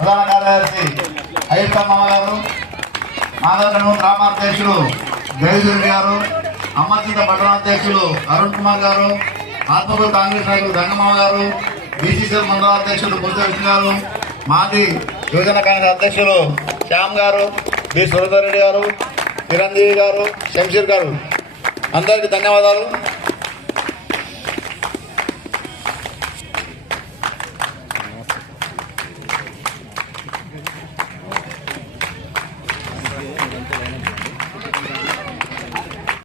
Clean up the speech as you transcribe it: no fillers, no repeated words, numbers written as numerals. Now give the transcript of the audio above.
ప్రధాన కార్యదర్శి అయ్యప్ప మామ గారు, మాధవగణం గ్రామాధ్యక్షులు జయసూరి గారు, అమర్చిత పట్టణాధ్యక్షులు అరుణ్ కుమార్ గారు, ఆత్మకూరు కాంగ్రెస్ నాయకులు గంగమ్మ గారు, బీసీసీఎల్ మండల అధ్యక్షులు బుద్ధ విష్ణు గారు, మాజీ యువజన కాంగ్రెస్ అధ్యక్షులు శ్యామ్ గారు, బి సురేందర్ రెడ్డి గారు, చిరంజీవి గారు, శంషీర్ గారు, అందరికీ ధన్యవాదాలు.